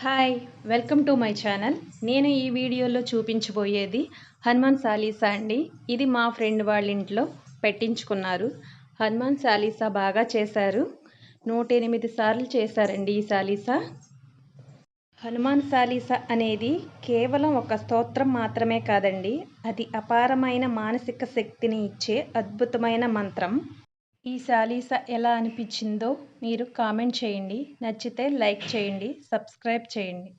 Hi welcome to my channel. నేను ఈ వీడియోలో చూపించబోయేది హనుమాన్ చాలీసా అండి. ఇది మా ఫ్రెండ్ వాళ్ళ ఇంట్లో పెట్టించుకున్నారు. హనుమాన్ చాలీసా బాగా చేశారు. 108 సార్లు చేశారండి ఈ చాలీసా. హనుమాన్ చాలీసా అనేది కేవలం ఒక స్తోత్రం మాత్రమే కాదండి, అది అపారమైన మానసిక శక్తిని ఇచ్చే అద్భుతమైన మంత్రం. ఈ చాలీసా ఎలా అనిపించిందో మీరు కామెంట్ చేయండి. నచ్చితే లైక్ చేయండి, సబ్స్క్రైబ్ చేయండి.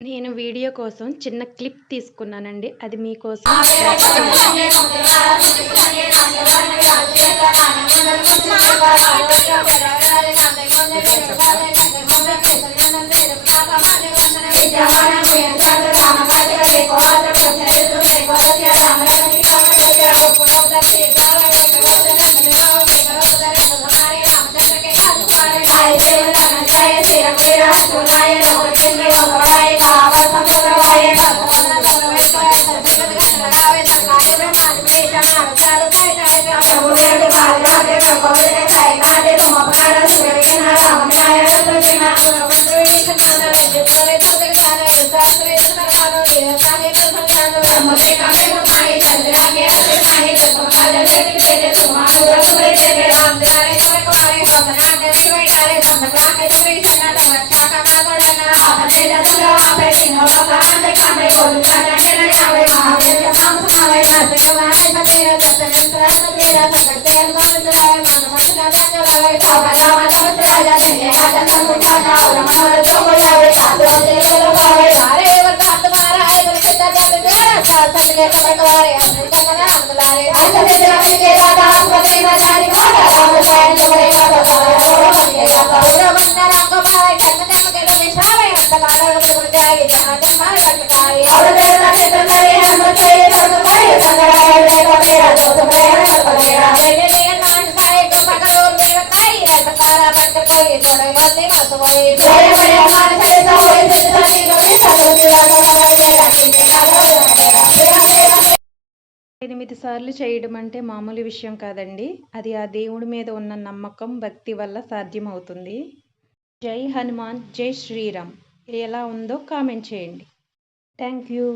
నేను వీడియో కోసం చిన్న క్లిప్ తీసుకున్నానండి, అది మీకోసం ఎనిమిది సార్లు చేయడం అంటే మామూలు విషయం కాదండి. అది ఆ దేవుడి మీద ఉన్న నమ్మకం, భక్తి వల్ల సాధ్యమవుతుంది. జై హనుమాన్, జై శ్రీరామ్. ఎలా ఉందో కామెంట్ చేయండి. Thank you.